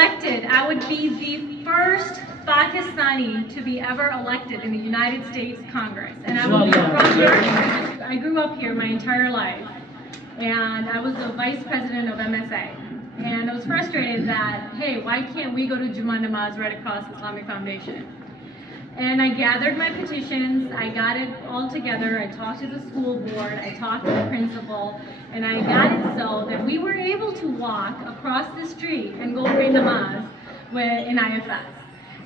elected, I would be the first Pakistani to be ever elected in the United States Congress. And I would be from here. I grew up here my entire life, and I was the vice president of MSA. And I was frustrated that, hey, why can't we go to Juma Namaz right across Islamic Foundation? And I gathered my petitions, I got it all together, I talked to the school board, I talked to the principal, and I got it so that we were able to walk across the street and go pray namaz in IFS.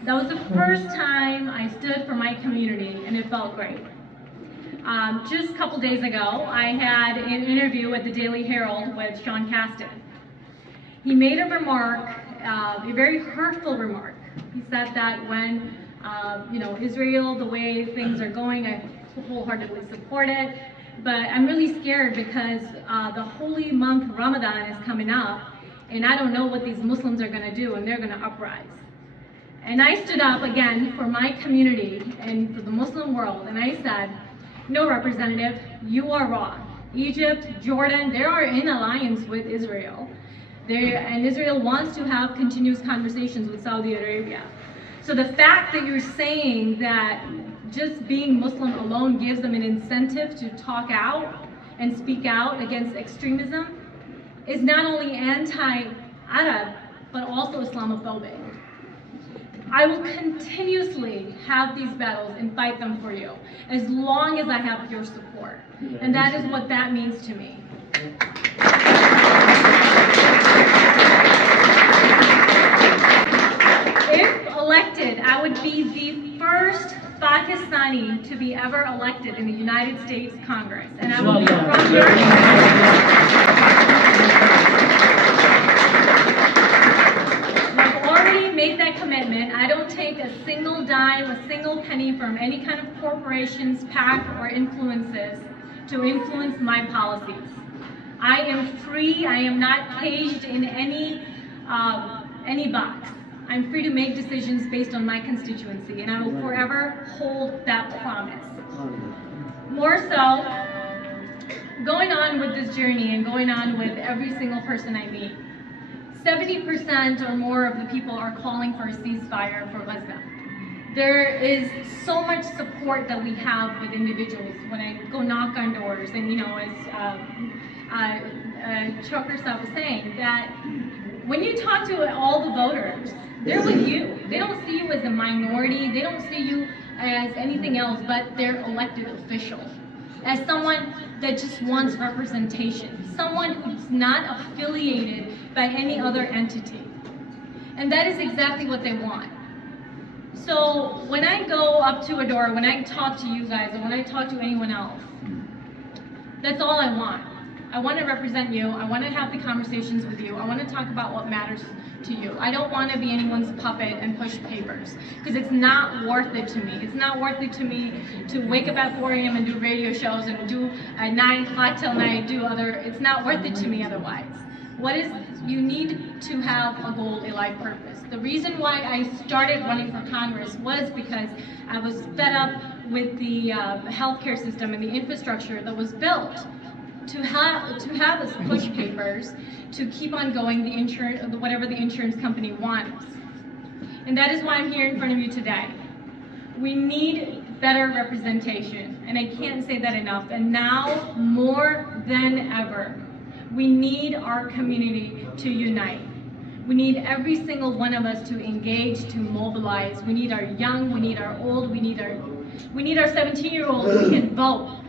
That was the first time I stood for my community, and it felt great. Just a couple days ago, I had an interview at the Daily Herald with Sean Caston. He made a remark, a very hurtful remark. He said that when Israel, the way things are going, I wholeheartedly support it. But I'm really scared because the holy month Ramadan is coming up, and I don't know what these Muslims are going to do, and they're going to uprise. And I stood up again for my community and for the Muslim world, and I said, no, representative, you are wrong. Egypt, Jordan, they are in alliance with Israel. And Israel wants to have continuous conversations with Saudi Arabia. So the fact that you're saying that just being Muslim alone gives them an incentive to talk out and speak out against extremism is not only anti-Arab, but also Islamophobic. I will continuously have these battles and fight them for you as long as I have your support. And that is what that means to me. If elected, I would be the first Pakistani to be ever elected in the United States Congress. And I will be from here. I've already made that commitment. I don't take a single dime, a single penny from any kind of corporations, PAC, or influences to influence my policies. I am free. I am not caged in any box. I'm free to make decisions based on my constituency, and I will forever hold that promise. More so, going on with this journey and going on with every single person I meet, 70% or more of the people are calling for a ceasefire for Gaza. There is so much support that we have with individuals when I go knock on doors, and as Chuck Stuff was saying, that when you talk to all the voters, they're with you. They don't see you as a minority. They don't see you as anything else but their elected official, as someone that just wants representation, someone who's not affiliated by any other entity. And that is exactly what they want. So when I go up to a door, when I talk to you guys, or when I talk to anyone else, that's all I want. I want to represent you. I want to have the conversations with you. I want to talk about what matters to you. I don't want to be anyone's puppet and push papers, because it's not worth it to me. It's not worth it to me to wake up at 4 a.m. and do radio shows and do at 9 o'clock till night, it's not worth it to me otherwise. You need to have a goal, a life purpose. The reason why I started running for Congress was because I was fed up with the healthcare system and the infrastructure that was built to have us push papers to keep on going whatever the insurance company wants. And that is why I'm here in front of you today. We need better representation, and I can't say that enough. And now, more than ever, we need our community to unite. We need every single one of us to engage, to mobilize. We need our young, we need our old, we need our 17-year-olds who can vote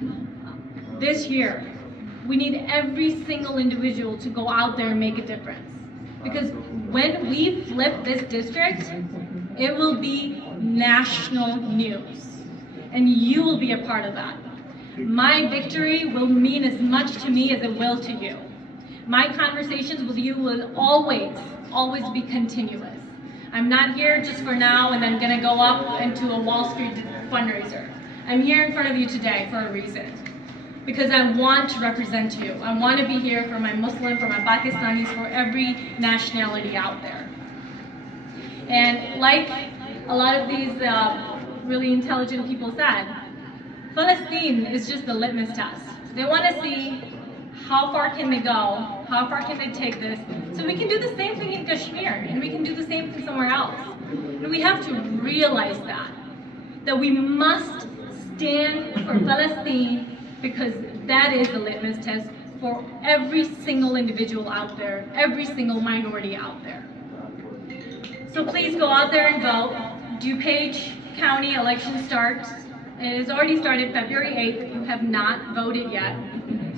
this year. We need every single individual to go out there and make a difference. Because when we flip this district, it will be national news. And you will be a part of that. My victory will mean as much to me as it will to you. My conversations with you will always be continuous. I'm not here just for now and then gonna go up into a Wall Street fundraiser. I'm here in front of you today for a reason. Because I want to represent you. I want to be here for my Muslim, for my Pakistanis, for every nationality out there. And like a lot of these really intelligent people said, Palestine is just the litmus test. They want to see how far can they go How far can they take this? So we can do the same thing in Kashmir, and we can do the same thing somewhere else. And we have to realize that we must stand for Palestine, because that is the litmus test for every single individual out there, every single minority out there. So please go out there and vote. DuPage County election starts. It has already started February 8th. You have not voted yet.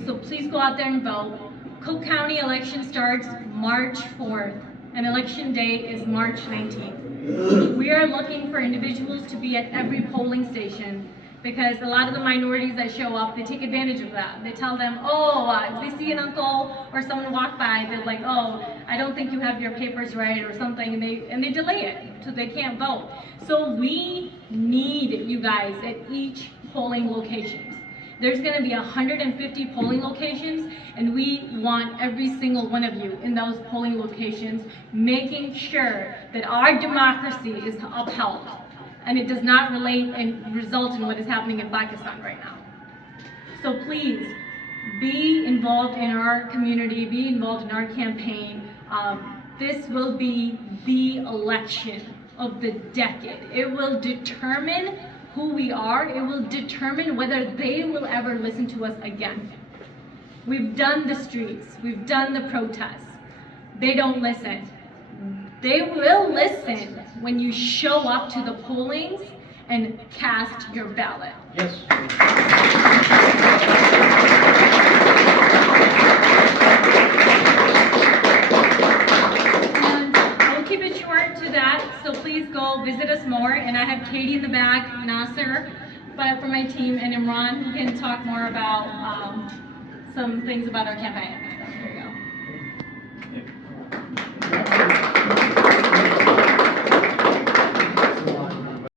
So please go out there and vote. Cook County election starts March 4th, and election day is March 19th. We are looking for individuals to be at every polling station, because a lot of the minorities that show up, they take advantage of that. They tell them, if they see an uncle or someone walk by, they're like, oh, I don't think you have your papers right or something, and they delay it so they can't vote. So we need you guys at each polling locations. There's gonna be 150 polling locations, and we want every single one of you in those polling locations, making sure that our democracy is upheld, and it does not relate and result in what is happening in Pakistan right now. So please, be involved in our community, be involved in our campaign. This will be the election of the decade. It will determine who we are. It will determine whether they will ever listen to us again. We've done the streets, we've done the protests. They don't listen. They will listen when you show up to the pollings and cast your ballot. Yes. And we'll keep it short to that, so please go visit us more. And I have Katie in the back, Nasser, but for my team, and Imran, who can talk more about some things about our campaign. There you go.